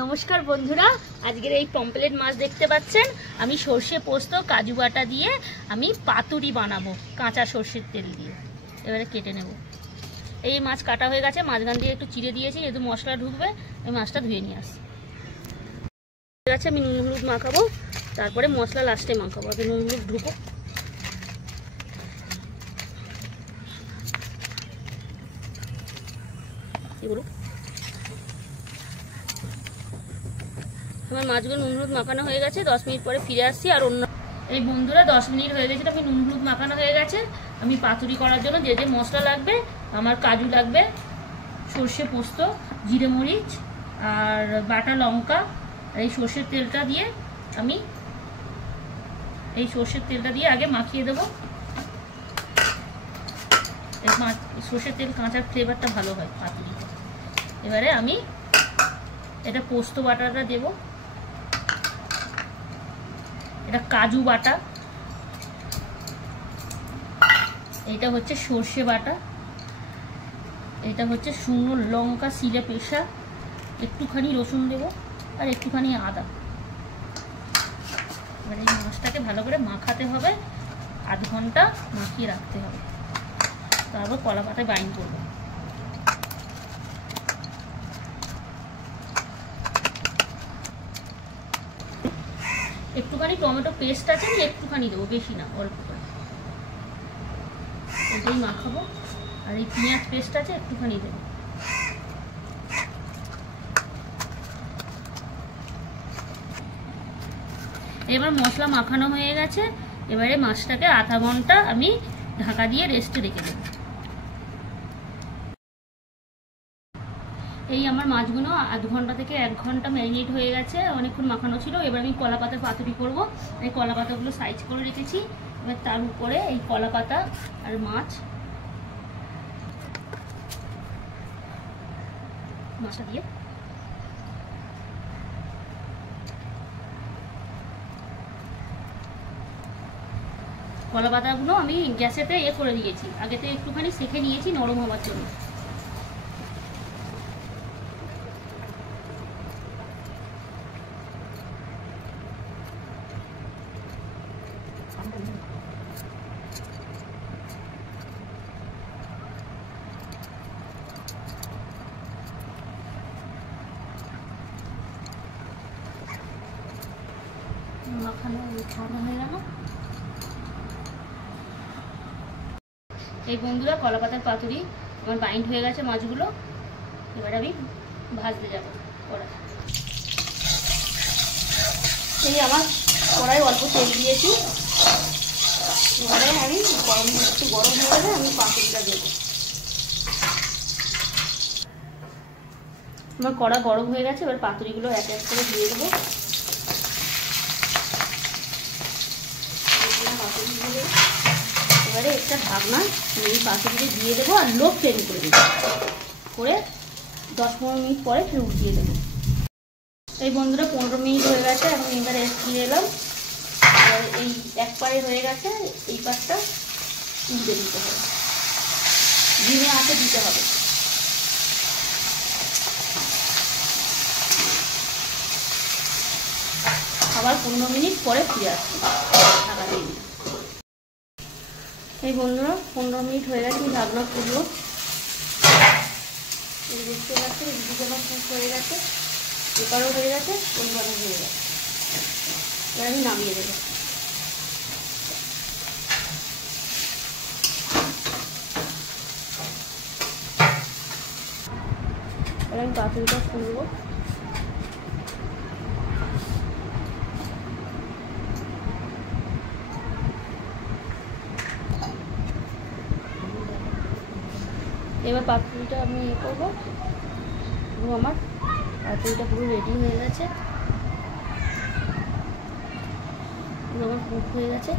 নমস্কার বন্ধুরা, আজকের এই পমপ্লেট মাছ দেখতে পাচ্ছেন। আমি সর্ষে পোস্ত কাজু বাটা দিয়ে আমি পাতুরি বানাবো কাঁচা সর্ষের তেল দিয়ে। এবারে কেটে নেব। এই মাছ কাটা হয়ে গেছে, মাঝখান দিয়ে একটু চিড়ে দিয়েছি, যেহেতু মশলা ঢুকবে এই মাছটা ধুয়ে নিয়ে আসি। ঠিক আছে, আমি নুন হলুদ মাখাবো, তারপরে মশলা লাস্টে মাখাবো। আগে নুন হলুদ ঢুকো। এগুলো আমার মাছগুলো নুন হলুদ মাখানো হয়ে গেছে। 10 মিনিট পরে ফিরে আসছি। আর অন্য এই বন্ধুরা 10 মিনিট হয়ে গেছে, আমি নুন হলুদ মাখানো হয়ে গেছে। আমি পাতুরি করার জন্য যে যে মশলা লাগবে, আমার কাজু লাগবে, সর্ষে পোস্ত, জিরে মরিচ আর বাটা লঙ্কা, আর এই সর্ষের তেলটা দিয়ে আমি আগে মাখিয়ে দেবো। সর্ষের তেল কাঁচার ফ্লেভারটা ভালো হয় পাতুরিতে। এবারে আমি এটা পোস্ত বাটাটা দেবো, এটা কাজু বাটা, এটা হচ্ছে সর্ষে বাটা, এটা হচ্ছে শুকনো লঙ্কা শিলে পেশা, একটুখানি রসুন দেবো আর একটুখানি আদা। এবার এই মাছটাকে ভালো করে মাখাতে হবে, আধ ঘন্টা মাখিয়ে রাখতে হবে, তারপর কলা পাতায় বাইন্ড করবো। একটুখানি টমেটো পেস্ট আছে, আমি একটুখানি দেবো, বেশি না, অল্প করে। এটাই মাখাবো। আর এই পেঁয়াজ পেস্ট আছে, একটুখানি দেবো। এবার মশলা মাখানো হয়ে গেছে। এবারে মাছটাকে আধা ঘন্টা আমি ঢাকা দিয়ে রেস্টে রেখে দেবো। এই আমার মাছগুলো আধ ঘন্টা থেকে 1 ঘন্টা ম্যারিনেট হয়ে গেছে, অনেকক্ষণ মাখানো ছিল। এবার আমি কলা পাতা পাতুরি করবো। এই কলা পাতাগুলো সাইজ করে রেখেছি। এবার তার উপরে এই কলা পাতা আর মাছটা দিয়ে কলা পাতাগুলো আমি গ্যাসেতে করে দিয়েছি, আগেতে একটুখানি সেঁকে নিয়েছি নরম হওয়ার জন্য। মাখানো হয়ে গেল। এই বন্ধুরা কলা পাতার পাতুরি আমার বাইন্ড হয়ে গেছে মাছগুলো। এবার আমি ভাজতে যাব কড়াই। এই আমার কড়াই অল্প তেল দিয়েছি। এবারে আমি একটু গরম হয়ে গেলে আমি পাতুরিটা দেবো। আমার কড়া গরম হয়ে গেছে, এবার পাতুরিগুলো এক এক করে দিয়ে দেবো। এবারে একটা ঢাকনা এই পাতুরিতে দিয়ে দেবো আর লো ফ্লেম করে দেবো, করে 10-15 মিনিট পরে ফের উঠিয়ে দেবো। এই বন্ধুরা 15 মিনিট হয়ে গেছে, এখন এবারে দিয়ে এলাম। আর এই এক পারে হয়ে গেছে, এই পাশটা তুলতে দিতে হবে, ঝিমে আঁচে দিতে হবে। আবার 15 মিনিট পরে ফিরে আসছি ঢাকা দিয়ে। এই বন্ধুরা 15 মিনিট হয়ে গেছে, ঢাকনা খুলবো। দেখতে পাচ্ছি দিকে হয়ে গেছে, এপারও হয়ে গেছে, ওইবারও হয়ে গেছে। এবার আমি নামিয়ে দেবো। এবার আমি পাতুরিটা খুলবো। এবার পাতুরিটা আমি করবো। আমার পাতুরিটা পুরো রেডি হয়ে গেছে, আমার কুক হয়ে গেছে।